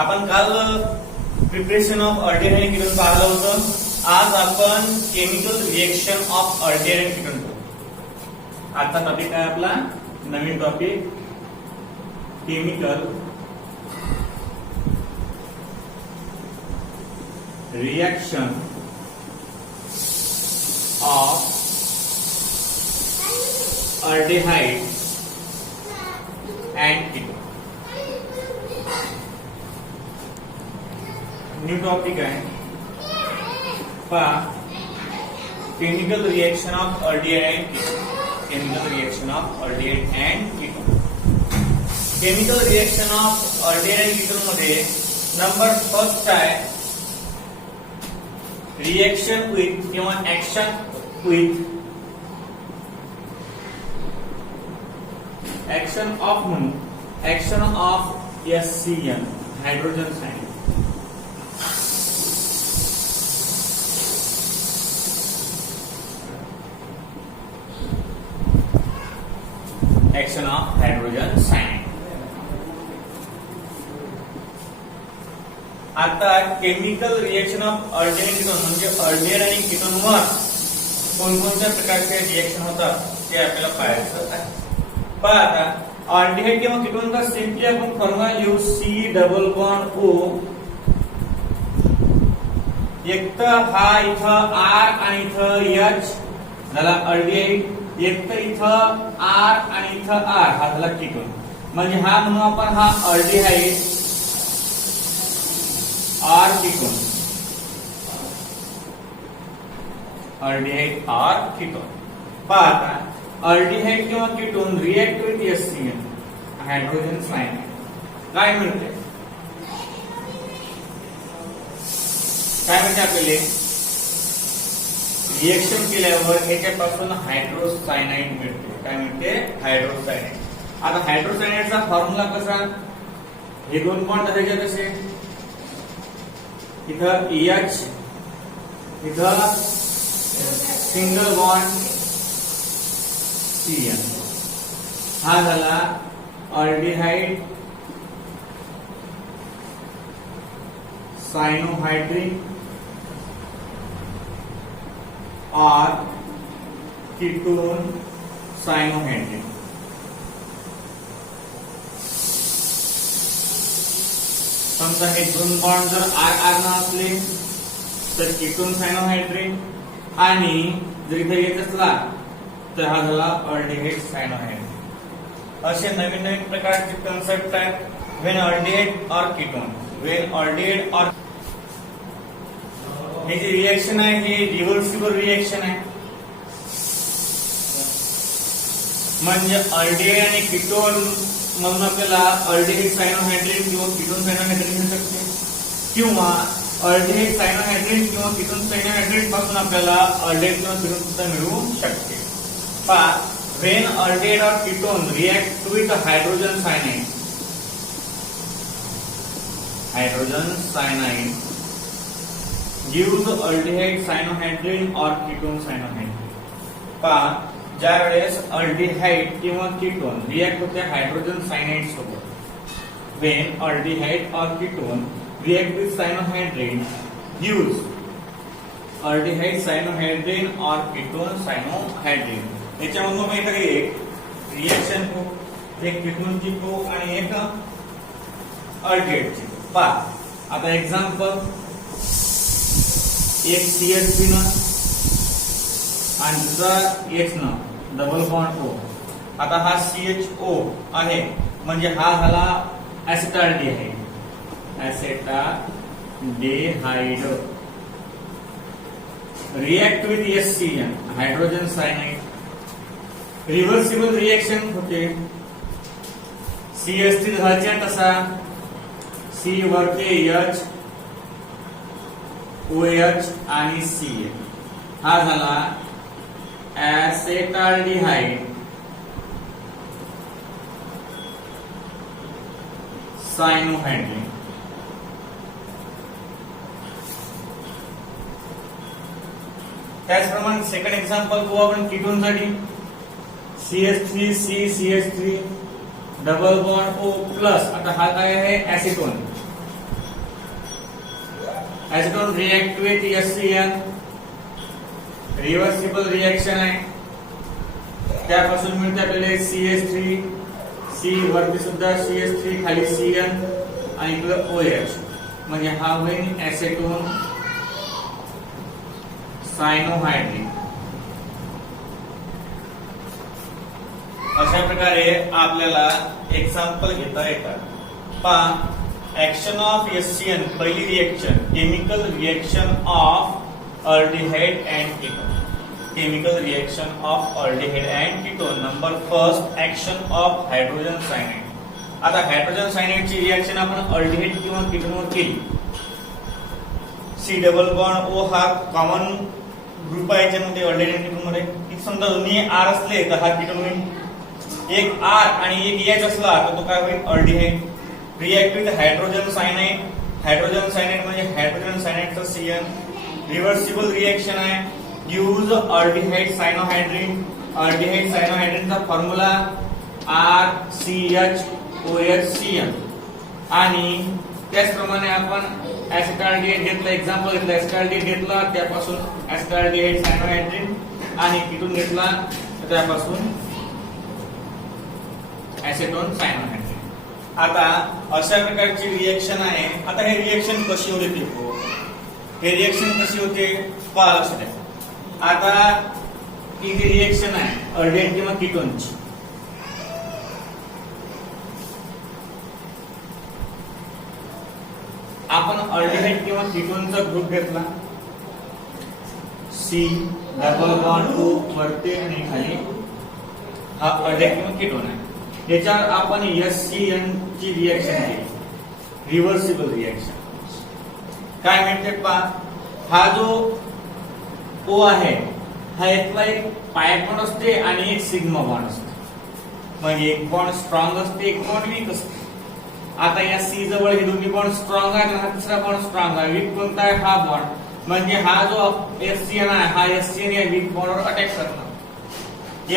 आपण काल preparation of aldehyde आणि कीटोन पाहिलं होतं. आज आपण केमिकल रिएक्शन ऑफ अल्डिहाइड आणि कीटोन पाहू. आजचा टॉपिक आहे आपला नवीन topic chemical reaction of aldehyde and ketone. New topic आहे पहा chemical reaction of aldehyde and ketone. Chemical reaction of aldehyde and ketone. Chemical reaction of aldehyde and ketone मध्ये number first आहे reaction with किंवा action with action of म्हणून action of HCl hydrogen cyanide. Action of hydrogen cyanide. आता chemical reaction of aldehyde ketone म्हणजे aldehyde आणि ketone वर कोणकोणत्या प्रकारचे रिएक्शन होतात ते आपल्याला पाहायचं आहे. पहा आता अल्डिहाइड किंवा कीटोन का सिंपली आपण फॉर्म्युला लिहू C डबल बॉन्ड O. एक तर हा इथं R आणि इथं H झाला अल्डिहाइड. एक तर इथं R आणि इथं R हा झाला कीटोन. म्हणजे हा म्हणू आपण हा aldehyde R ketone. Aldehyde R ketone. पहा आता अल्डिहाइड किंवा ketone react with HCl hydrogen cyanide. काय म्हणते आपल्याला रिएक्शन केल्यावर याच्यापासून हायड्रोसायनाइड मिळते. काय मिळते हायड्रोसायनाइड. आता हायड्रोसायनाइडचा फॉर्म्युला कसा हे दोन बॉन्ड त्याच्यात कसे इथं H इथं सिंगल बॉन्ड Cl. हा झाला अल्डिहाइड सायनोहायड्रिन और कीटोन सायनोहायड्रिन. समजा हे दोन बॉन्ड जर R ना असले तर कीटोन सायनोहायड्रिन आणि जर इथे येत असला तर हा झाला अल्डिहाइड सायनोहायड्रिन. असे नवीन नवीन प्रकारचे कन्सेप्ट आहेत व्हेन अल्डिहाइड और कीटोन. व्हेन अल्डिहाइड और हे जे रिएक्शन आहे हे रिव्हर्सिबल रिएक्शन आहे. म्हणजे अल्डिहाइड आणि कीटोन म्हणून आपल्याला अल्डिहाइड सायनोहायड्रिन किंवा कीटोन सायनोहायड्रिन मिळू शकते किंवा अल्डिहाइड सायनोहायड्रिन किंवा कीटोन सायनोहायड्रिन पासून आपल्याला अल्डिहाइड किंवा कीटोन सुद्धा मिळू शकते. When aldehyde or ketone react with hydrogen cyanide, hydrogen cyanide gives aldehyde cyanohydrin or ketone cyanohydrin. पहा ज्या वेळेस अल्डिहाइड किंवा कीटोन रिएक्ट होते हायड्रोजन सायनाइड सोबत when aldehyde or ketone react with cyanohydrin gives aldehyde cyanohydrin or ketone cyanohydrin. याच्यामधून काहीतरी एक reaction को एक कीटोनची को आणि एक अल्डिहाइडची. पहा आता एक्झाम्पल एक CH3 न आणि दुसरा H न डबल बॉन्ड O. आता हा CHO आहे म्हणजे हा झाला acetaldehyde. Acetaldehyde react with HCl hydrogen cyanide. Reversible reaction होते. CH3 झाल्याच्या तसा C वरती H OH आणि Cl हा झाला ऍसिटाल्डिहाइड सायनोहायड्रिन. त्याचप्रमाणे सेकंड एक्झाम्पल बघू आपण कीटोन साठी. CH3 CH3 double bond O plus. आता हा काय आहे acetone. Acetone react with HCl, reversible reaction आहे. त्यापासून मिळते आपल्याला CH3, C वरती सुद्धा CH3, खाली Cl आणि इकडे OH, म्हणजे हा होईल ऍसिटोन सायनोहायड्रिन. अशा प्रकारे आपल्याला एक्झाम्पल घेता येतात. पहा, ऍक्शन ऑफ HCl, पहिली reaction chemical reaction of aldehyde and ketone. Chemical reaction of aldehyde and ketone. Number first, action of hydrogen cyanide. आता हायड्रोजन सायनाइडची रिएक्शन आपण अल्डिहाइड किंवा कीटोनवर केली. C डबल बॉन्ड O हा कॉमन ग्रुप आहे याच्यामध्ये aldehyde and ketone मध्ये. समजा दोन्ही R असले तर हा कीटोन होईल. एक R आणि एक H असला तर तो काय होईल? Aldehyde. React with hydrogen cyanide. Hydrogen cyanide म्हणजे हायड्रोजन सायनाइडचा Cl. रिव्हर्सिबल रिएक्शन आहे. Use aldehyde cyanohydrin. अल्डिहाइड सायनोहायड्रिनचा फॉर्म्युला RCHOHCl. आणि त्याचप्रमाणे आपण ऍसिटाल्डिहाइड घेतलं, एक्झाम्पल घेतलं, ऍसिटाल्डिहाइड घेतला त्यापासून ऍसिटाल्डिहाइड सायनोहायड्रिन, आणि कीटोन घेतला त्यापासून ऍसिटोन सायनोहायड्रिन. आता अशा प्रकारची रिएक्शन आहे. आता हे रिएक्शन कशी होते ते हे रिएक्शन कशी होते पहा, लक्षात द्या. आता ही जी रिएक्शन आहे अल्डिहाइड किंवा कीटोनची, आपण अल्डिहाइड किंवा कीटोनचा ग्रुप घेतला. C डबल बॉन्ड O वरती आणि खाली हा अल्डिहाइड किंवा कीटोन आहे. याच्यावर आपण HCl ची रिएक्शन केली, रिव्हर्सिबल रिएक्शन. काय म्हणते पहा, हा जो O आहे हा यातला एक पाय बॉन्ड असते आणि एक सिग्मा बॉन्ड असते. म्हणजे एक बॉन्ड स्ट्रॉंग असते, एक बॉन्ड वीक असते. आता या C जवळ हे दोन्ही बॉन्ड स्ट्रॉंग आहे आणि हा तिसरा बॉन्ड स्ट्रॉंग आहे. वीक कोणता आहे? हा बॉन्ड. म्हणजे हा जो HCl आहे हा HCl या वीक बॉन्डवर अटॅक करणार.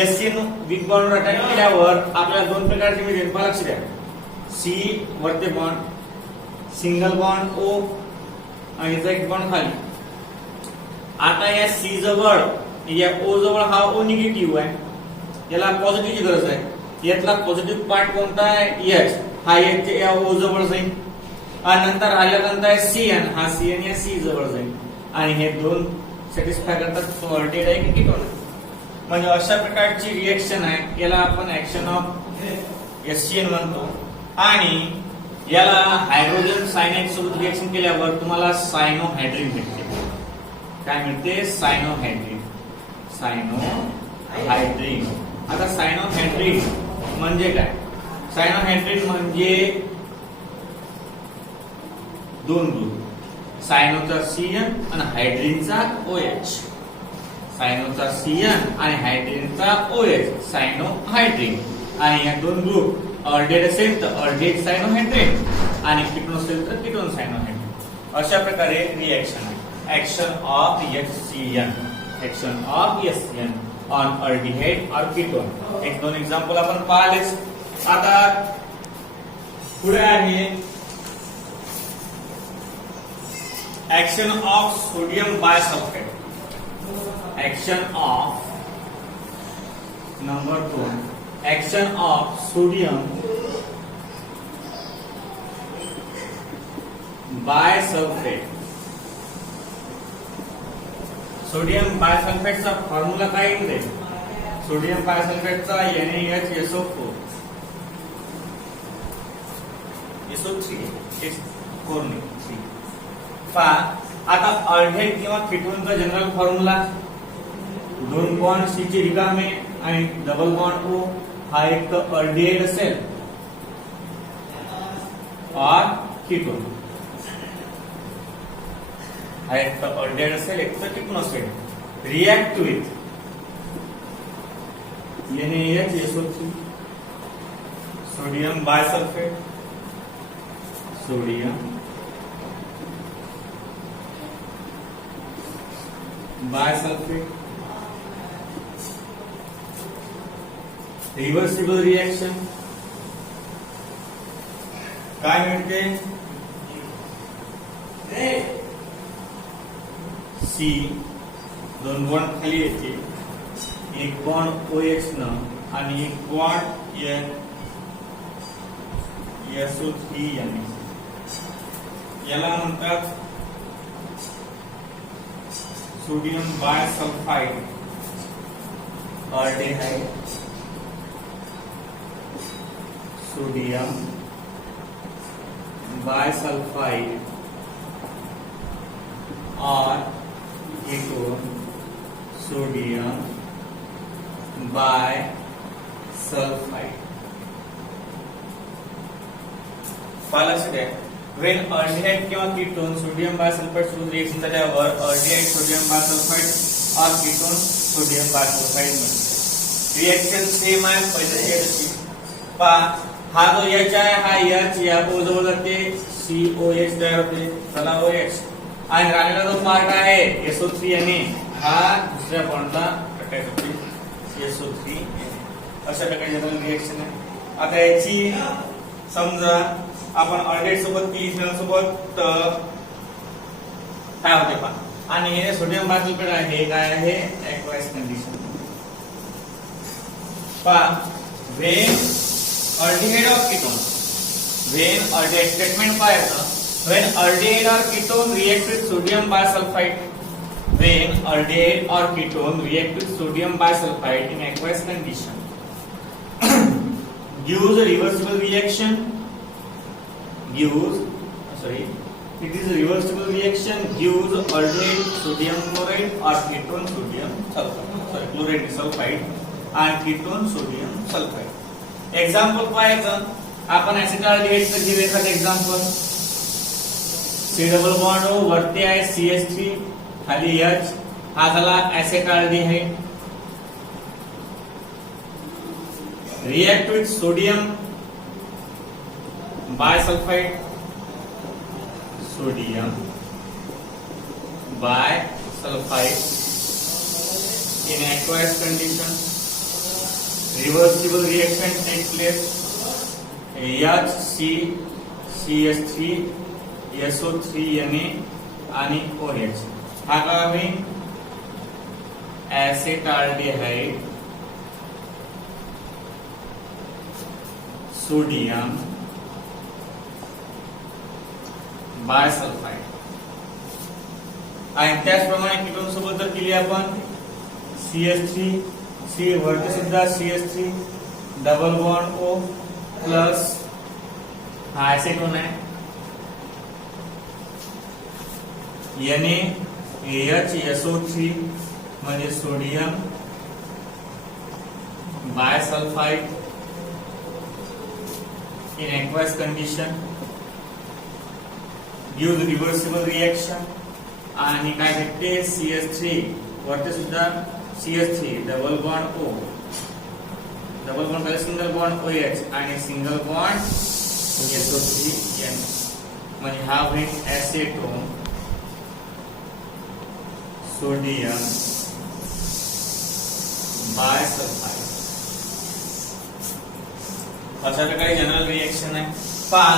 HCl वीक बॉन्डवर अटॅक केल्यावर आपल्याला दोन प्रकारचे मिळेल. पहा, लक्ष द्या. C वरती बॉन्ड, सिंगल बॉन्ड O आणि याचा एक बॉन्ड खाली. आता या C जवळ, या O जवळ हा O निगेटिव्ह आहे, याला पॉझिटिव्हची गरज आहे. यातला पॉझिटिव्ह पार्ट कोणता आहे? H. हा H या O जवळ जाईल आणि नंतर आल्यानंतर आहे Cn, हा Cn या C जवळ जाईल आणि हे दोन सॅटिस्फाय करतात सॉल्टेड आहे की कीटोन. म्हणजे अशा प्रकारची रिएक्शन आहे. याला आपण ऍक्शन ऑफ HCl म्हणतो. आणि याला हायड्रोजन सायनाइड सोबत रिएक्शन केल्यावर तुम्हाला सायनोहायड्रिन भेटते. काय मिळते? सायनोहायड्रिन. सायनोहायड्रिन. आता सायनोहायड्रिन म्हणजे काय? सायनोहायड्रिन म्हणजे दोन ग्रुप, सायनोचा Cn आणि हायड्रिनचा OH. सायनोचा Cn आणि हायड्रिनचा OH, सायनोहायड्रिन. आणि या दोन ग्रुप अल्डिहाइड असेल तर अल्डिहाइड सायनोहायड्रिन आणि कीटोन असेल तर कीटोन सायनोहायड्रिन. अशा प्रकारे रिएक्शन आहे. Action of HCl. Action of HCl on aldehyde और कीटोन. एक दोन एक्झाम्पल आपण पाहिलेच. आता पुढे आहे action of sodium bisulphate. Action of number 2, action of sodium bisulphate. Sodium बायसल्फेटचा फॉर्म्युला काय येईल? सोडियम बायसल्फेटचा NaHSO4 SO3 पहा. आता अल्डिहाइड किंवा कीटोनचा जनरल फॉर्म्युला, दोन बॉन्ड C चे रिकामे आणि डबल बॉन्ड O. हा एक तर अल्डिहाइड असेल और कीटोन. हा एक तर अल्डिहाइड असेल, एक तर कीटोन असेल. React with NaHSO3, sodium bisulphate, sodium bisulphate. Reversible reaction. काय मिळते? सी, दोन बॉन्ड खाली येते, एक बॉन्ड OH न आणि एक बॉन्ड SO3 याने, याला म्हणतात sodium bisulphide aldehyde, sodium bisulphide और कीटोन सोडियम बायसल्फाइड. लक्ष द्या, when aldehyde किंवा कीटोन सोडियम बायसल्फाइड सोबत रिएक्शन झाल्यावर aldehyde सोडियम बायसल्फाइड और कीटोन सोडियम बायसल्फाइड मिळते. रिएक्शन सेम आहे पहिल्याची. पहा, हा जो H आहे, हा H या जवळ जाते, COH तयार होते, चला OH, आणि राहिलेला जो पार्ट आहे SO3 याने, हा दुसऱ्या बॉन्डला अटॅच होते, SO3. अशा प्रकारे जनरल रिएक्शन आहे. आता याची समजा आपण ऑल्डेहाइड सोबत केली, फिनॉल सोबत काय होते पहा, आणि हे सोडियम बायसल्फाइड आहे, काय आहे एक्वायस कंडिशन. पहा, when aldehyde or ketone, when aldehyde statement पाहायचं, when aldehyde or ketone react with sodium bisulfite, when aldehyde or ketone react with sodium bisulfite in aqueous condition, gives a reversible reaction, it is a reversible reaction, gives aldehyde sodium chloride or ketone sodium sulfide, chloride sulfide and ketone sodium sulfide. Example पाहायचं, आपण ऍसिटाल्डिहाइडचं घेऊ एखादं example. C double bond O, वरती आहे CH3, खाली H, हा झाला acetaldehyde. React with sodium bisulphide, sodium bisulphide in aqueous condition, reversible reaction take place, HCCH3 SO3 Na आणि OH, हा काय आहे ऍसिटाल्डिहाइड सोडियम बायसल्फाइड. आणि त्याचप्रमाणे कीटोन सोबत जर केली आपण CH3, C वरती सुद्धा CH3, double bond O plus हा ऍसिटोन आहे, NaHSO3 म्हणजे sodium bisulphide in aqueous condition, gives reversible reaction, आणि काय भेटते CH3 वरती सुद्धा CH3, double bond O, double bond खाली सिंगल बॉन्ड OH आणि सिंगल बॉन्ड SO3N, म्हणजे हा होईल ऍसिटोन सोडियम बायसल्फाइड. अशा प्रकारे जनरल रिएक्शन आहे. पहा,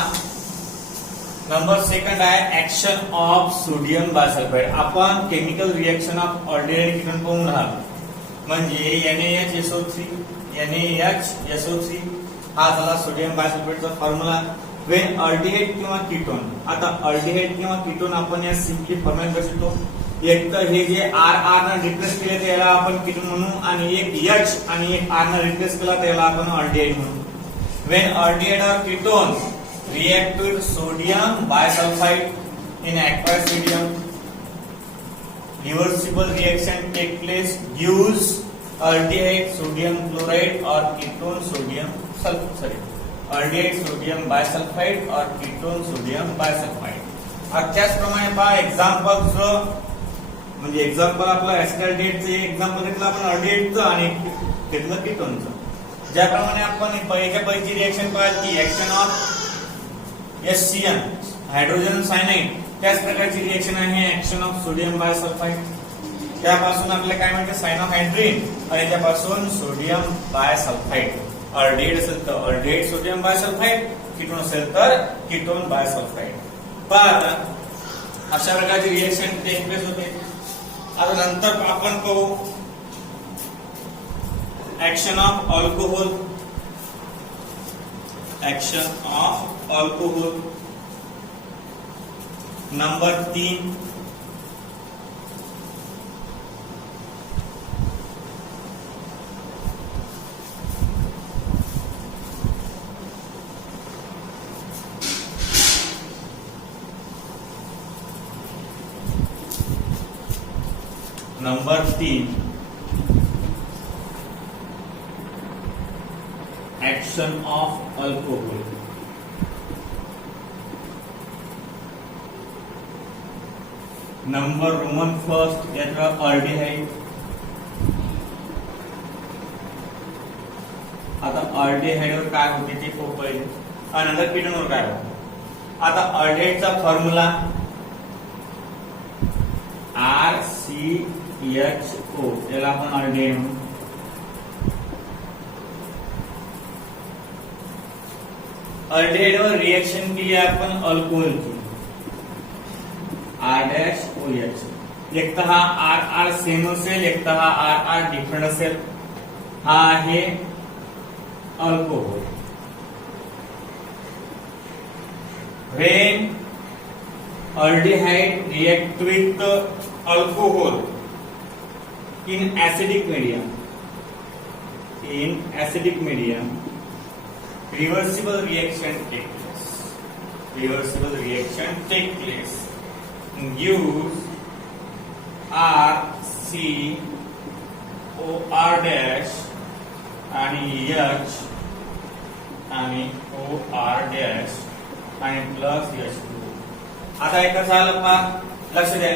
नंबर सेकंड आहे ऍक्शन ऑफ सोडियम बायसल्फाइड. आपण chemical reaction of aldehyde ketone पाहून राहिलो, म्हणजे NaHSO3 हा झाला सोडियम बायसल्फाइडचा फॉर्म्युला. वेन ऑल्डिहाइड किंवा कीटोन, आता ऑल्डिहाइड किंवा कीटोन आपण या सिम्पली फॉर्म्युला करू शकतो. एक तर हे जे R ने रिप्लेस केले त्याला आपण कीटोन म्हणू, आणि एक H आणि एक R ने रिप्लेस केला त्याला आपण ऑल्डिहाइड म्हणू. When aldehyde or ketone react with sodium bisulfite in aqueous medium, reversible reaction take place, gives aldehyde sodium chloride or ketone sodium sulfide, aldehyde sodium bisulfite or ketone sodium bisulfite. त्याचप्रमाणे पहा example, म्हणजे example आपला ऍसिटाल्डिहाइडचे example घेतलं आपण ऑल्डिहाइडचं आणि घेतलं कीटोनचं. ज्याप्रमाणे आपण पहिली रिएक्शन पाहिली action of HCN hydrogen cyanide, त्याच प्रकारची रिएक्शन आहे ऍक्शन ऑफ सोडियम बायसल्फाइड. त्यापासून आपल्याला काय म्हणते सायनोहायड्रिन, आणि त्यापासून सोडियम बायसल्फाइड. ऑल्डिहाइड असेल तर ऑल्डिहाइड सोडियम बायसल्फाइड, कीटोन असेल तर कीटोन बायसल्फाइड. पहा, अशा प्रकारची रिएक्शन टेक प्लेस होते. आता नंतर आपण पाहू action of alcohol. Action of alcohol number 3. Number 3 action of alcohol. Number Roman first याचा अल्डिहाइड. आता अल्डिहाइडवर काय होते ते खूप पहिले आणि नंतर कीटोनवर काय होते. आता अल्डिहाइडचा फॉर्म्युला RCHO, याला आपण अल्डिहाइड म्हणू. अल्डिहाइडवर रिएक्शन केली आपण अल्कोहोलची R-OH. एक तर हा R सेम असेल, एक तर हा R डिफरंट असेल. हा आहे alcohol. When aldehyde react with alcohol in acidic medium, reversible reaction take place. Reversible reaction take place. Use RCOR dash आणि H आणि OR dash आणि प्लस H2. आता एक कसं आलं पहा, लक्ष द्या.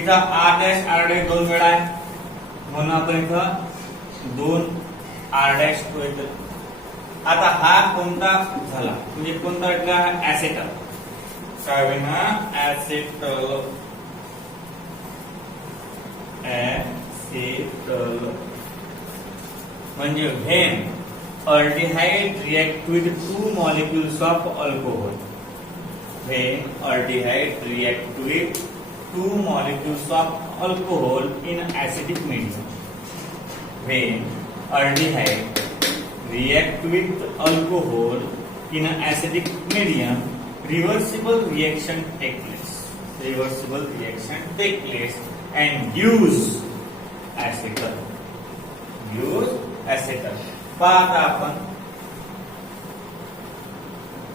इथं R डॅश दोन वेळा आहे म्हणून आपण इथं 2 R डॅश येतो. आता हा कोणता झाला म्हणजे कोणता भेटला, ऍसेटल. काय होईल ना, ऍसेटल. म्हणजे when aldehyde react with 2 molecules of alcohol. When aldehyde react with 2 molecules of alcohol in acidic medium. When aldehyde react with alcohol in an acidic medium, reversible reaction take place. Reversible reaction take place and use acetal. Use acetal. पाहता आपण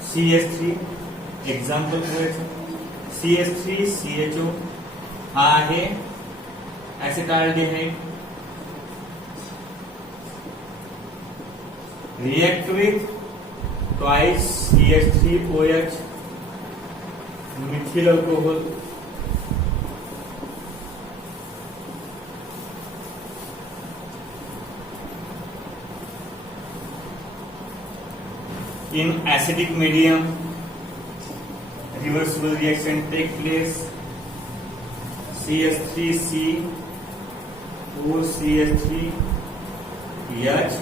CH3 example करायचं. CH3CHO हा आहे acetaldehyde. React with twice CH3OH methyl alcohol. In acidic medium, reversible reaction take place. CH3C OCH3H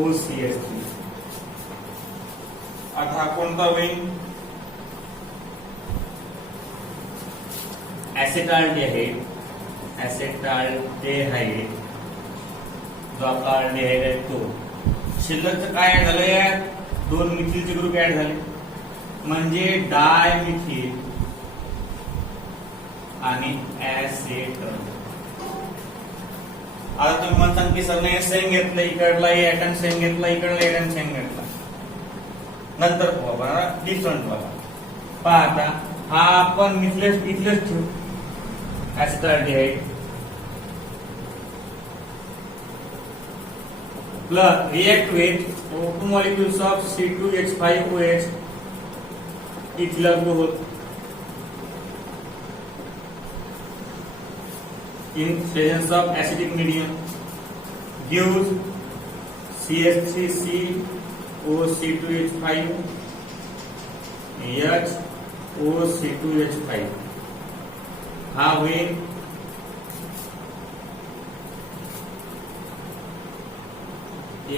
OCH3. आता कोणता होईल, ऍसिटाल्डिहाइड. ऍसिटाल्डिहाइड जो आपला अल्डिहाइड आहे तो. शिल्लकचं काय ऍड झालंय, 2 मिथिलचे ग्रुप ऍड झाले म्हणजे डायमिथिल आणि ऍसेटल. आता तुम्ही म्हणता की सर नाही सेम घेतलं, इकडला एटम सेम घेतला, इकडला एटम सेम घेतला. नंतर डिफरंट वाला पहा. आता हा आपण इथलेच ठेवू ऍसिटाल्डिहाइड plus react with 2 molecules of C2H5OH ethyl alcohol in presence of acidic medium gives CH3COC2H5 HOC2H5. हा होईल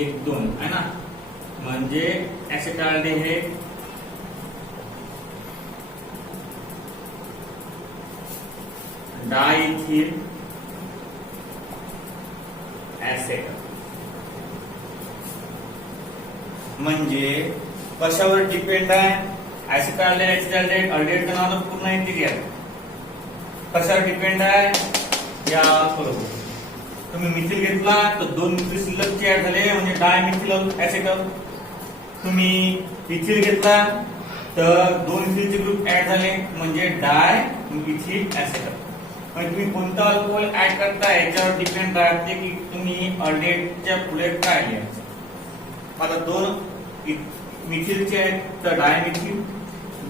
1-2 है ना, म्हणजे ऍसिटाल्डिहाइड डायइथिल ऍसेटल. म्हणजे कशावर डिपेंड आहे? ऍसिटाल्डेट, ऍसिटाल्डेट, अल्डेट का नाव पूर्ण इंटिरियर कशावर डिपेंड आहे? या बरोबर तुम्ही मिथिल घेतला तर दोन मिथिल शिल्लक ऍड झाले म्हणजे डायमिथिल ऍसेटल. तुम्ही इथिल घेतला तर दोन इथिलचे ग्रुप ऍड झाले म्हणजे डायइथिल ऍसेटल. म्हणजे तुम्ही कोणता अल्कोहोल ऍड करता याच्यावर डिपेंड राहते की तुम्ही अल्डेटच्या पुढे काय लिहायचं. आता दोन मिथिलचे आहेत तर डायमिथिल,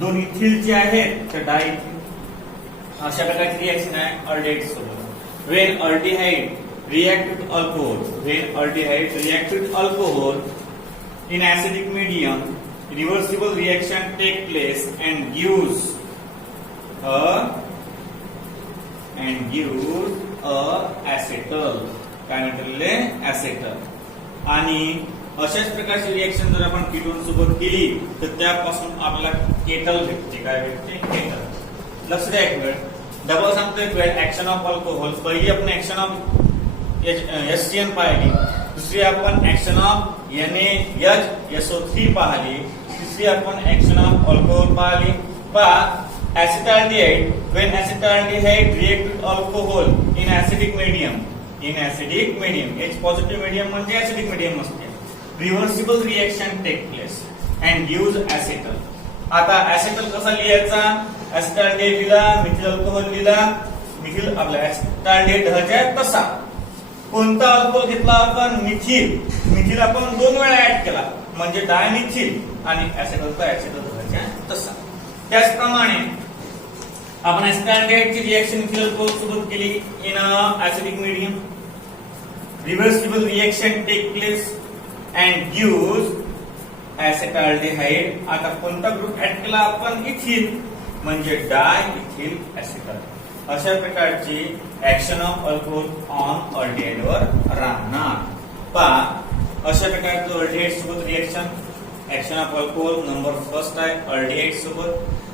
दोन इथिलचे आहेत तर डायइथिल. अशा प्रकारची रिएक्शन आहे अल्डेट सोबत. When aldehyde react with alcohol, when aldehyde react with alcohol in acidic medium, reversible reaction take place and gives a acetal. काय म्हटले? acetal. आणि अशाच प्रकारची रिएक्शन जर आपण कीटोन सोबत केली तर त्यापासून आपल्याला केटल भेटते. काय भेटते? केटल. लक्ष द्या एक वेळ, डबल सांगतोय एक वेळ. ऍक्शन ऑफ अल्कोहोल, पहिली आपण ऍक्शन ऑफ HCN पाहिली, दुसरी आपण ऍक्शन ऑफ NaHSO3 पाहिली, तिसरी आपण ऍक्शन ऑफ अल्कोहोल पाहिली. पहा acetaldehyde, when acetaldehyde react with alcohol in acidic medium, H positive medium म्हणजे acidic medium असते, reversible reaction take place and gives acetal. आता acetal कसा लिहायचा? acetaldehyde लिहिला, मिथिल अल्कोहोल लिहिला, मिथिल आपला acetaldehyde ढाचा तसा. कोणता अल्कोहोल घेतला आपण? मिथिल. मिथिल आपण दोन वेळा ऍड केला म्हणजे डायमिथिल आणि acetalचा acetal ढाचा तसा. त्याचप्रमाणे आपण acetaldehyde ची रिएक्शन मिथिल अल्कोहोल सोबत केली in acidic medium, reversible reaction take place and gives acetaldehyde. आता कोणता ग्रुप ऍड केला आपण? इथिल म्हणजे डायइथिल ऍसेटल. अशा प्रकारची action of alcohol on aldehyde वर राहणार. पहा अशा प्रकारचं अल्डिहाइड सोबत reaction action of alcohol number first आहे अल्डिहाइड सोबत.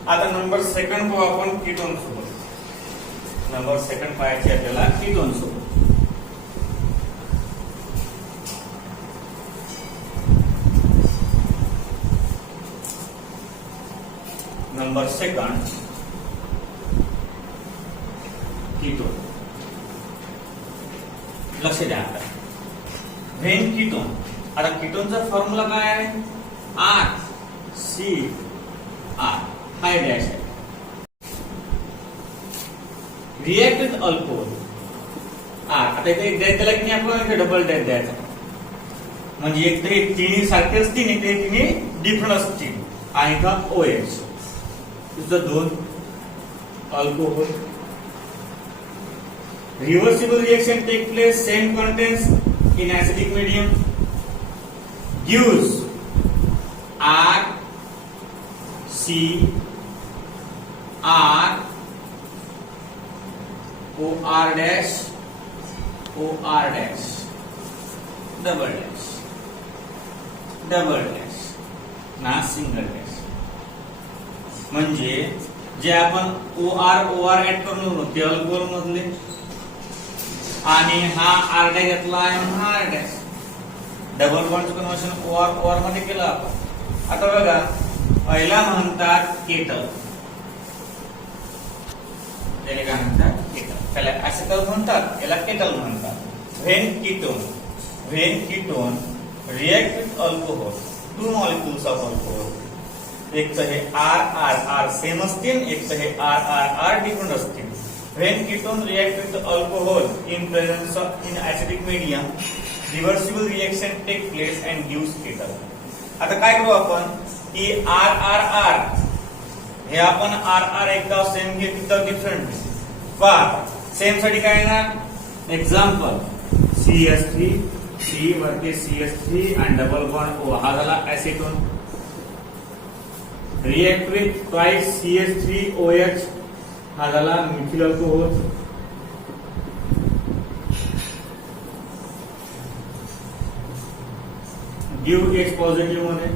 आता नंबर सेकंड पाहू आपण कीटोन सोबत. नंबर सेकंड पाहायचे आपल्याला कीटोन सोबत. Number second ketone. लक्ष द्या आता. व्हेन कीटोन, आता कीटोनचा फॉर्म्युला काय आहे? RCR हाय डॅश आहे. रिएक्ट विथ अल्कोहोल आता इथे एक डॅश दिला की नाही आपण, इथे डबल डॅश द्यायचा म्हणजे एक तरी तिन्ही सारखे असतील इथे तिन्ही डिफरंट असतील. आणि इथं OH दोन alcohol. Reversible reaction take place, same contents in acidic medium, gives R C R O R dash O R dash double dash ना सिंगल डॅश. म्हणजे जे आपण OR ऍड करून होते अल्कोहोल मधले आणि हा R डॅश घेतला आहे हा R dash. Double bond conversion OR मध्ये केलं आपण. आता बघा पहिला म्हणतात केटल, त्याला काय म्हणतात? केटल. त्याला ऍसेटल म्हणतात, याला केटल म्हणतात. When ketone react with alcohol, two molecules of alcohol, एक तर हे R सेम असतील, एक तर हे R डिफरंट असतील. When ketone react with alcohol in presence of in acidic medium, reversible reaction take place and gives ketal. आता काय करू आपण की R हे आपण R एकदा सेम घेतली तर डिफरंट. पहा सेम साठी काय ना एक्झाम्पल CH3 C वरती CH3 आणि डबल बॉन्ड O हा झाला ऍसिटोन. रिएक्ट विथ ट्वाइस CH3OH हा झाला methyl alcohol. Give H positive मध्ये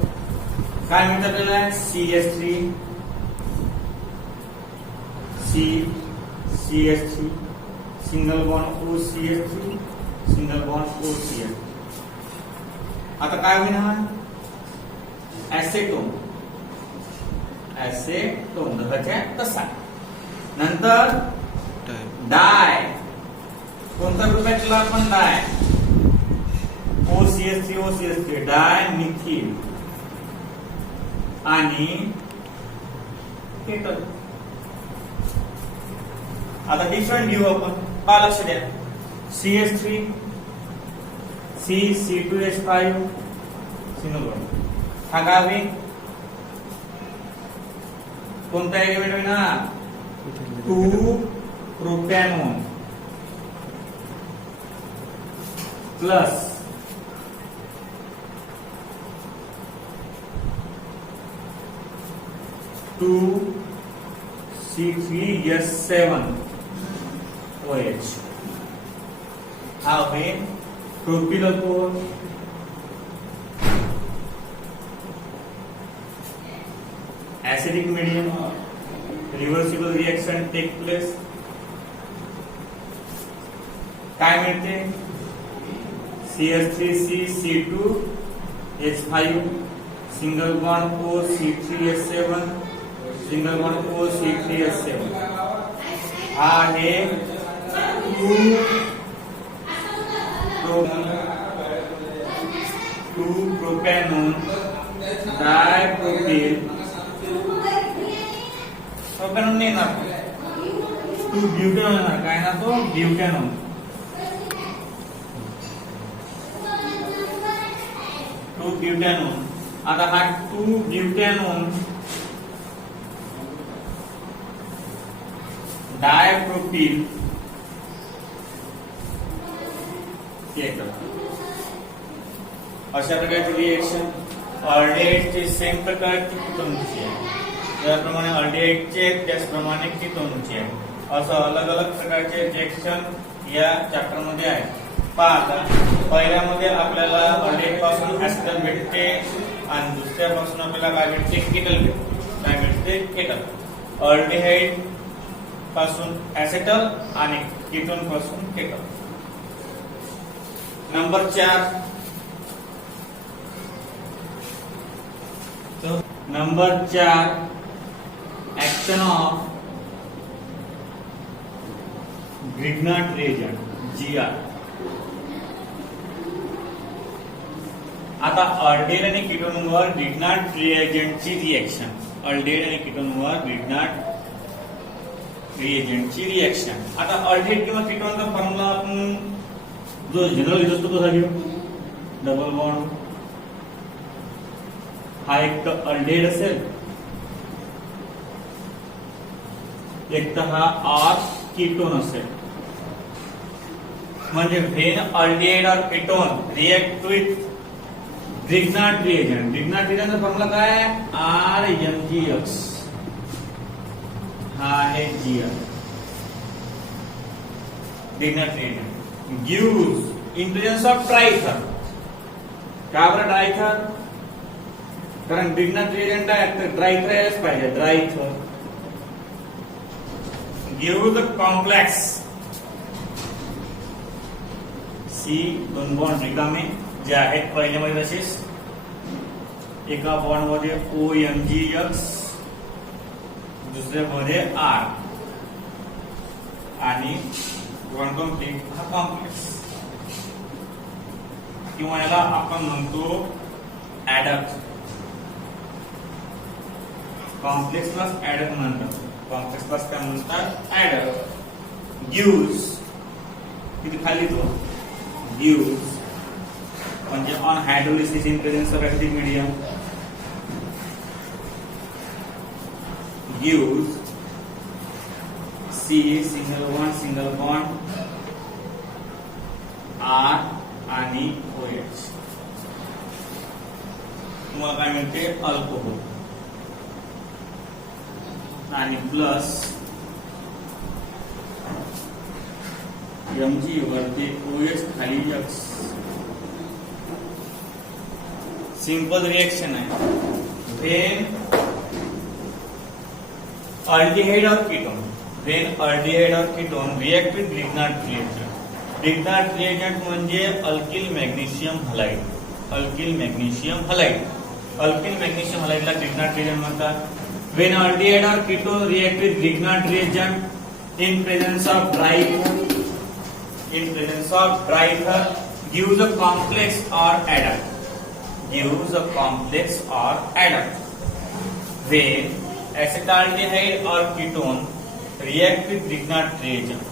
काय म्हणतात त्याला? CH3 C CH3 single bond OCH3 single bond OCH. आता काय होईल हा ऍसेटोन. ऍसेटोन जसाच्या तसा. नंतर डाय कोणता ग्रुप आहे तुला आपण डाय OCH3 डाय मिथिल आणि केटल. आता डिफरंट घेऊ आपण. पहा लक्ष द्या. CH3 C2H5 single bond. हा काय होईल कोणता एलिमेंट होईल ना 2 प्रोपॅनॉन प्लस 2 C3H7 OH. हा होईल propyl alcohol. Acidic medium reversible reaction take place. काय मिळते CH3C C2H5 single bond OC3H7 single bond OC3H7. हा आहे 2 प्रोपॅनॉन डायप्रोपिल. प्रोपॅनॉन नाही ना 2 ब्युटॅनॉन येणार. काय ना तो ब्युटॅनॉन. ब्युटॅनॉन. आता हा 2 ब्युटॅनॉन डायप्रोपिल अशा प्रकारची रिएक्शन ऑल्डिहाइडचे सेम प्रकारची कीटोनची आहे. ज्याप्रमाणे ऑल्डिहाइडचे त्याचप्रमाणे कीटोनची आहे. असं अलग अलग प्रकारचे रिएक्शन या चॅप्टर मध्ये आहे. पहा आता पहिल्यामध्ये आपल्याला ऑल्डिहाइड पासून ऍसिटल भेटते आणि दुसऱ्या पासून आपल्याला काय भेटते केटल भेटते. काय भेटते केटल. ऑल्डिहाइड पासून ऍसिटल आणि कीटोन पासून kettle. Number 4 number 4 action of Grignard reagent GR. आता ऑल्डिहाइड आणि कीटोनवर ग्रिग्नार्ड रिएजंटची रिएक्शन. ऑल्डिहाइड आणि कीटोनवर ग्रिग्नार्ड रिएजंटची रिएक्शन. आता ऑल्डिहाइड किंवा कीटोनचा फॉर्म्युला आपण जो जनरल यूज असतो तसा घेऊ. Double bond. हा एक तर ऑल्डिहाइड असेल, एक तर हा R कीटोन असेल. म्हणजे व्हेन ऑल्डिहाइड और ketone react with Grignard reagent. Grignard रिएजंटचा फॉर्म्युला काय आहे RMgX. हा आहे GR. Grignard reagent gives in presence of dry ether. का बरं ट्रायथर? कारण ग्रिग्नार्ड रिएजंट आहे तर ट्रायथर यायलाच पाहिजे. Dry ether gives the complex C 2 bond रिकामे जे आहेत पहिल्यामध्ये तसेच. एका बॉन्ड मध्ये OMgX, दुसऱ्यामध्ये R आणि वन कॉम्प्लेक्स हा कॉम्प्लेक्स किंवा याला आपण म्हणतो ऍडर. कॉम्प्लेक्स प्लस ऍडर म्हणतात. कॉम्प्लेक्स प्लस काय म्हणतात ऍडर. गिव्स किती खाली तो गिव्स म्हणजे on hydrolysis in presence of acidic medium gives C single bond R आणि OH. तुम्हाला काय मिळते अल्कोहोल आणि प्लस Mg वरती OH खाली X. सिंपल रिएक्शन आहे. व्हेन ऑल्डिहाइड और ketone when aldehyde or ketone react with Grignard reagent. Grignard reagent म्हणजे alkyl magnesium halide. Alkyl magnesium halide. Alkyl magnesium हलाइडला Grignard reagent म्हणतात. When aldehyde or ketone react with Grignard reagent in presence of dry ether gives a complex or adduct. Gives a complex or adduct. When acetaldehyde or ketone react with Grignard reagent.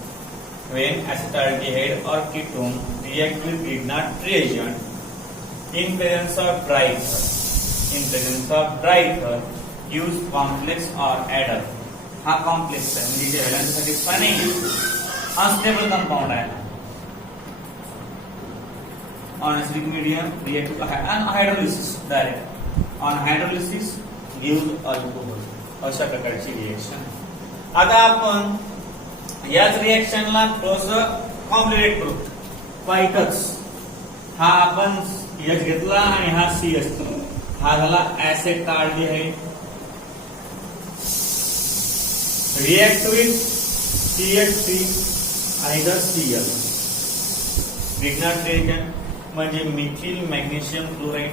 When acetaldehyde or ketone react with Grignard reagent in presence of dry ether. In presence of dry ether gives complex or adduct. हा complex आहे म्हणजे जे valence satisfy नाही unstable compound आहे. On acidic medium react with hydrolysis direct. On hydrolysis gives alcohol. अशा प्रकारची reaction. आता आपण याच रिएक्शनला थोडंसं कॉम्प्लिकेट करू. पायटच हा आपण H घेतला आणि हा C असतो. हा झाला acetaldehyde react with CH3 आणि इथं Cl. Grignard reagent म्हणजे methyl magnesium chloride.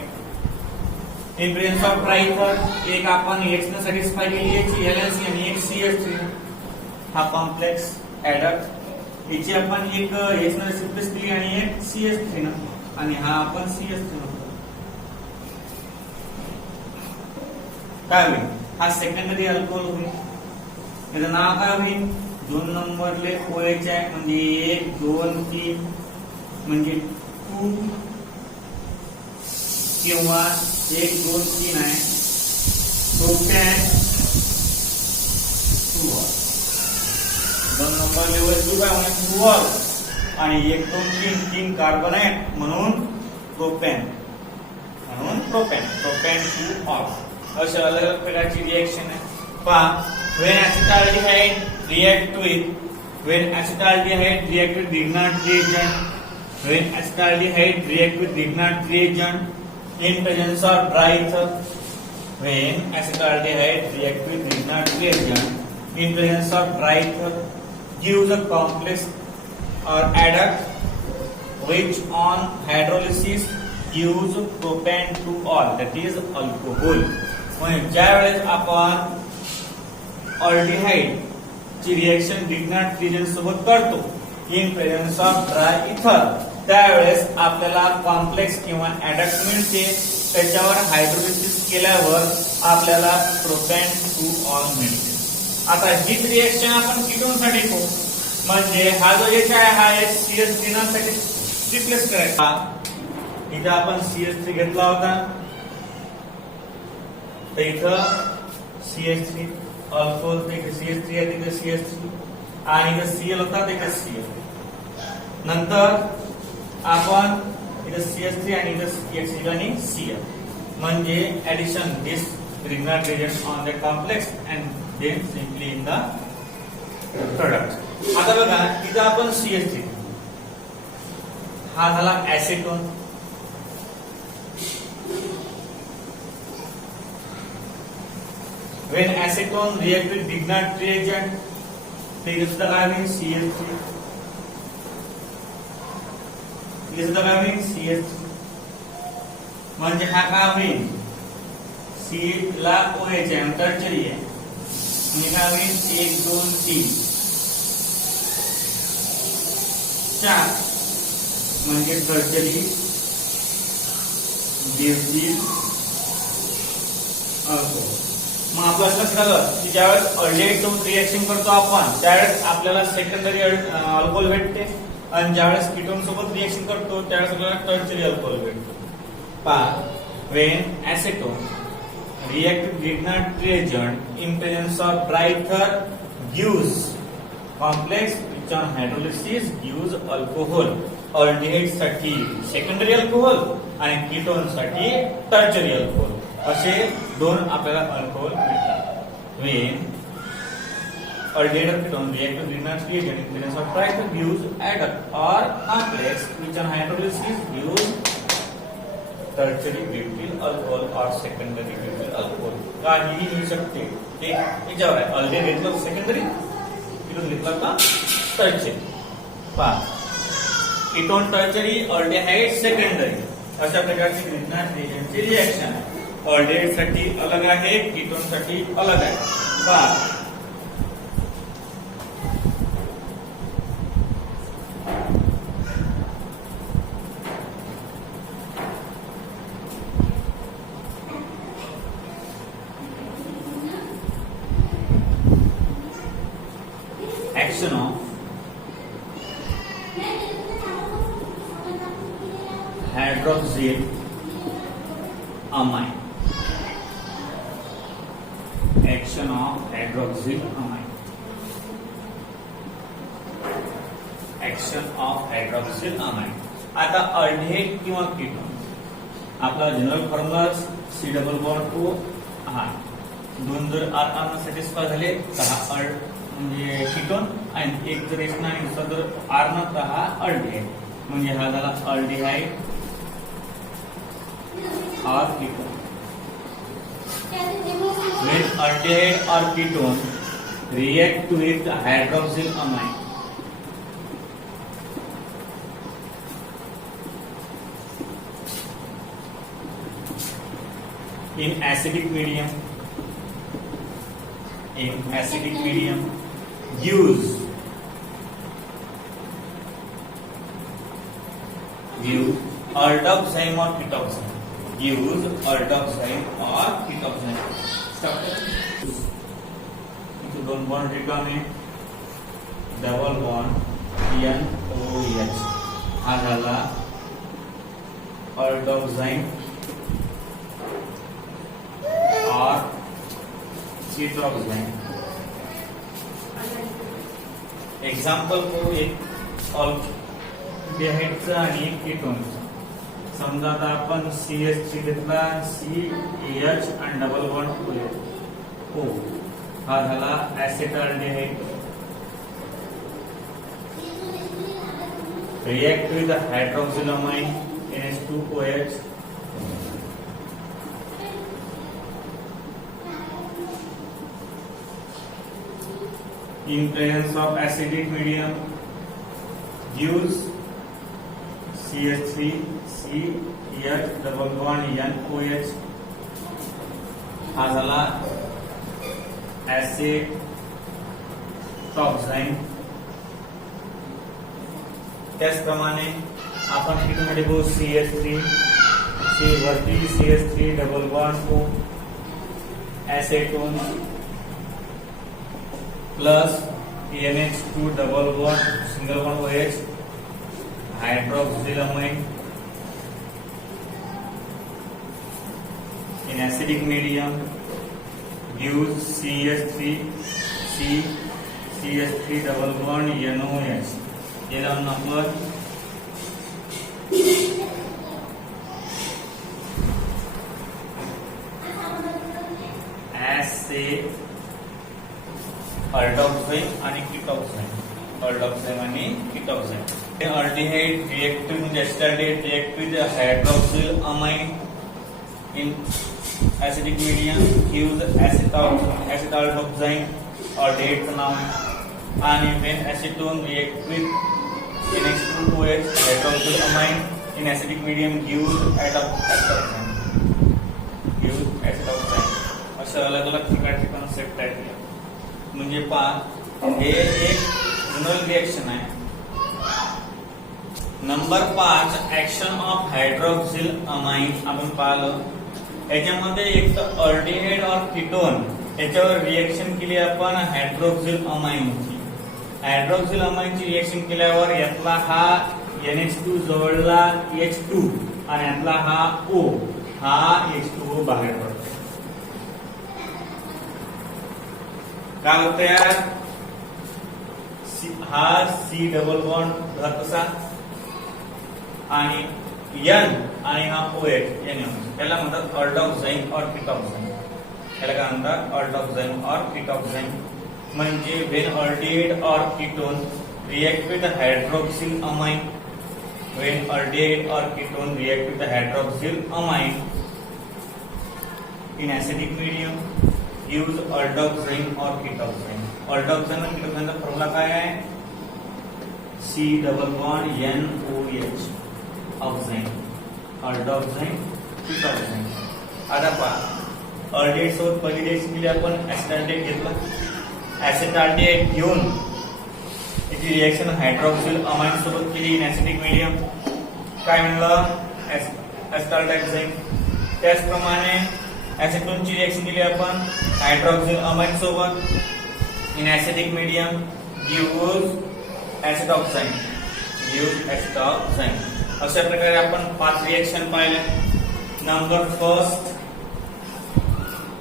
In presence of dry इथर एक आपण X ने सॅटिस्फाय केली याची व्हॅलेन्सी आणि एक CH3 हा कॉम्प्लेक्स ऍडक्ट. याची आपण एक X ने रिप्लेस केली आणि एक CH3 ना आणि हा आपण CH3 ना. काय होईल? हा सेकंडरी अल्कोहोल होईल. त्याचं नाव काय होईल? 2 नंबरले OH आहे म्हणजे 1 2 3 म्हणजे 2 किंवा 1 2 3 आहे. प्रोपॅन 2 2 नंबरले OH काय म्हणजे 2 आणि 1 2 3 3 कार्बन आहे म्हणून प्रोपॅन. प्रोपॅन 2 अशा अलग अलग प्रकारची रिएक्शन आहे. पहा when acetaldehyde react with Grignard reagent in presence of dry ether. When acetaldehyde react with Grignard reagent in presence of dry ether gives a complex or adduct which on hydrolysis gives propan-2-ol, that is alcohol. म्हणजे ज्या वेळेस आपण aldehyde ची reaction Grignard reagent सोबत करतो in presence of dry इथर त्यावेळेस आपल्याला कॉम्प्लेक्स किंवा ऍडक्ट मिळते. त्याच्यावर हायड्रोलिसिस केल्यावर आपल्याला प्रोपॅन-2-ol मिळते. आता हीच रिएक्शन आपण कीटोन साठी करू म्हणजे हा जो H आहे हा CH3 साठी रिप्लेस करायचा. इथे आपण CH3 घेतला होता तर इथं CH3 अल्कोहोल तिथे CH3 आहे तिथे CH3 आणि इथे Cl होता तिथे Cl. नंतर आपण इथे CH3 आणि इथे CH3 आणि Cl म्हणजे addition this Grignard reagent on the complex and then simply in the product. आता बघा इथे आपण CH3 हा झाला ऍसेटोन. When acetone react with Grignard reagent, फिर इसका क्या है CH3. इसका क्या है CH3. म्हणजे हा काय होईल C ला OH आहे टर्चरी आहे म्हणजे काय होईल 1 2 3 4 म्हणजे टर्चरी बेसिल अल्कोहोल. मग आपलं असं झालं की ज्यावेळेस ऑल्डिहाइड सोबत रिएक्शन करतो आपण त्यावेळेस आपल्याला सेकंडरी अल्कोहोल भेटते आणि ज्यावेळेस कीटोन सोबत रिएक्शन करतो त्यावेळेस आपल्याला टर्चरी अल्कोहोल भेटतो. पहा when acetone react with Grignard reagent in presence of dry ether gives complex which on hydrolysis gives alcohol. Aldehyde साठी सेकंडरी अल्कोहोल आणि कीटोन साठी टर्चरी अल्कोहोल असे दोन आपल्याला अल्कोहोल मिळतात. when aldehyde or ketone react with Grignard reagent in presence of dry ether gives adduct or complex which on hydrolysis gives tertiary butyl alcohol or secondary butyl alcohol. काहीही मिळू शकते ते याच्यावर आहे. ऑल्डिहाइड घेतलं सेकंडरी इकडून घेतला का टर्चरी. पहा कीटोन टर्चरी ऑल्डिहाइड सेकंडरी अशा प्रकारची ग्रीनहाउस रिएजंटची रिएक्शन आहे. ऑल्डिहाइड साठी अलग आहे, कीटोन साठी अलग आहे. पहा action of hydroxyl amine. Action of hydroxyl amine. Action of hydroxyl amine. आता अल्डिहाइड किंवा कीटोन आपला general formula C double bond O हा दोन जर R सॅटिस्फाय झाले तर हा म्हणजे कीटोन आणि एक जर एस आणि दुसरा जर आर न तर हा अल्डिहाइड म्हणजे हा झाला अल्डिहाइड और ketone. When aldehyde or ketone react with hydroxyl amine, in acidic medium gives aldoxime or ketoxime. Gives aldoxime or ketoxime. Into double bond return double bond NOH हा झाला aldoxime और ketoxime. एक्झाम्पल को एक अल्डिहाइडचा आणि एक कीटोनचा. समजा आता आपण CH3 घेतला, CH आणि डबल बॉन्ड O हा झाला acetaldehyde. React with hydroxylamine NH2OH. In presence of acidic medium gives CH3 CH double bond NOH हा झाला ऍसिड टॉक्साइन. त्याचप्रमाणे आपण कीटोनमध्ये बघू CH3 C वरती CH3 double bond O acetone plus NH2 double bond single bond OH hydroxylamine. In acidic medium gives CH3 double bond NOH. ये number aldoxime आणि ketoxime. Aldoxime आणि ketoxime. Aldehyde react with acetaldehyde react with hydroxyl amine in acidic medium gives acetaldoxime or aldehyde नाम. आणि when acetone react with NH2OH hydroxyl amine in acidic medium gives acetoxime. अशा अलग अलग प्रकारचे concept आहेत. म्हणजे पहा हे एक जनरल रिएक्शन आहे. Number 5 action of hydroxyl amine आपण पाहिलं. याच्यामध्ये एक तर अल्डिहाइड और कीटोन याच्यावर रिएक्शन केली आपण हायड्रोक्सिल अमाइनची. हायड्रोक्सिल अमाइनची रिएक्शन केल्यावर यातला हा NH2 जवळला H2 आणि यातला हा O हा H2O बाहेर पडतो. काय होतं यार हा C डबल बॉन्ड कसा आणि N आणि हा OH याला म्हणतात अल्डॉक्साइम और कीटॉक्साइम. याला काय म्हणतात अल्डॉक्साइम और कीटॉक्साइम. म्हणजे व्हेन अल्डिहाइड और ketone react with hydroxyl amine when aldehyde और ketone react with hydroxyl amine in acidic medium use aldoxime और कीटोक्साइन. ऑल्डोक्साइन आणि कीटोक्साइनचा फॉर्म्युला काय आहे? C double bond NOH oxime. Aldoxime, ketoxime. आता पहा ऑल्डेट सोबत पहिली रिएक्शन केली आपण ऍसिटाल्डेट घेतलं. ऍसिटाल्डेट घेऊन याची रिएक्शन हायड्रॉक्सिल अमाइन सोबत केली इन ऍसिडिक मीडियम. काय म्हणलं? ऍसिटाल्डेहाइड. त्याचप्रमाणे ऍसिटोनची रिएक्शन केली आपण हायड्रॉक्सिल अमाइन सोबत इन ऍसिडिक मीडियम. गिव्स ऍसिटॉक्साइन. अशा प्रकारे आपण 5 रिएक्शन पाहिले. नंबर फर्स्ट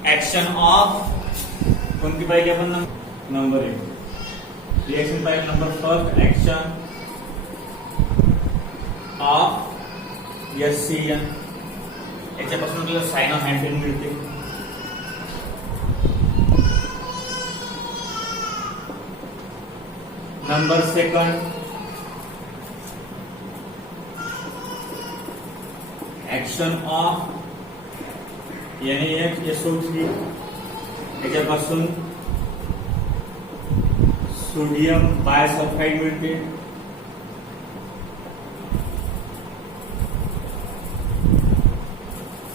ऍक्शन ऑफ कोणती पाहिजे आपण? नंबर 1 रिएक्शन पाहिजे. Number first action of HCl. याच्यापासून आपल्याला सायनोहायड्रिन मिळते. Number second action of NaHSO3. याच्यापासून सोडियम बायसल्फाइड मिळते.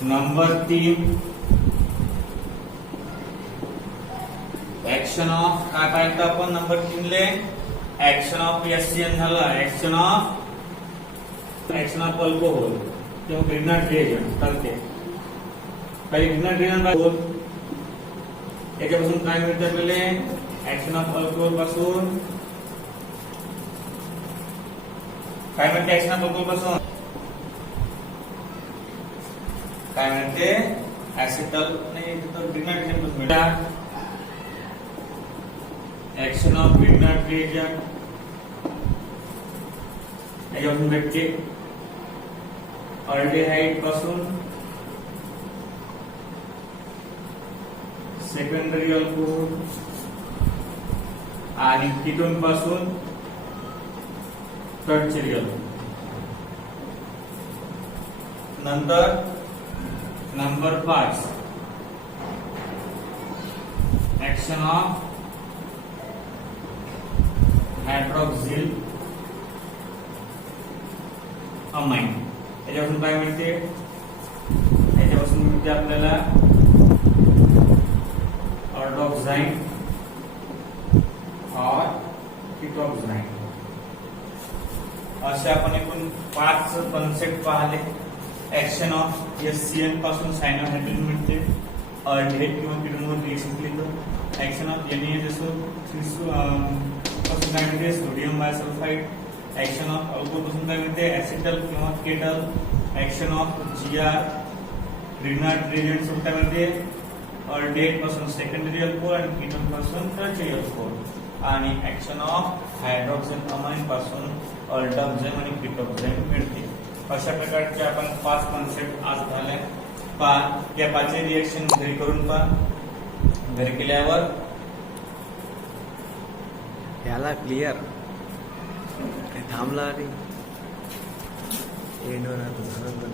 नंबर 3 ऍक्शन ऑफ काय पाहिजे आपण? नंबर 3 ले ऍक्शन ऑफ HCl झालं. ऍक्शन ऑफ अल्कोहोल किंवा ग्रिग्नाट रिएजंट चालते. काही ग्रिग्नाट रिएजंट याच्यापासून काय मिळते आपल्याला? ऍक्शन ऑफ अल्कोहोल पासून काय मिळते? ऍक्शन ऑफ अल्कोहोल पासून काय मिळते? ऍसिटल नाही तर ग्रिग्नाट रिएजंट मिळतात. ऍक्शन ऑफ ग्रिग्नाट रिएजंट याच्यापासून भेटते अल्डेहाइड पासून सेकंडरी अल्कोहोल आणि कीटोन पासून टर्शियरी अल्कोहोल. नंतर number 5 action of hydroxyl amine. याच्यापासून काय मिळते? याच्यापासून मिळते आपल्याला ऑल्डोक्साइन और कीटोक्साइन. असे आपण एकूण 5 कॉन्सेप्ट पाहिले. ऍक्शन ऑफ HCl पासून सायनोहायड्रिन मिळते. ऑल्डेहाइड किंवा कीटोनवर रिएक्शन केली तर ऍक्शन ऑफ NaHSO3 पासून काय मिळते? Sodium bisulphide. Action of alcohol पासून काय मिळते? ऍसिटल किंवा kettle. Action of GR ग्रिग्नाट reagent पासून काय मिळते? ऑल्डेहाइड पासून सेकंडरी अल्कोहोल आणि कीटोन पासून टर्शियरी अल्कोहोल. आणि ऍक्शन ऑफ हायड्रॉक्सिल अमाइन पासून ऑल्डोक्साइन आणि कीटोक्साइन मिळते. अशा प्रकारचे आपण 5 कॉन्सेप्ट आज झाले. या 5 रिएक्शन घरी करून पहा. घरी केल्यावर याला क्लिअर थांबला रे एंडवर आता झालं.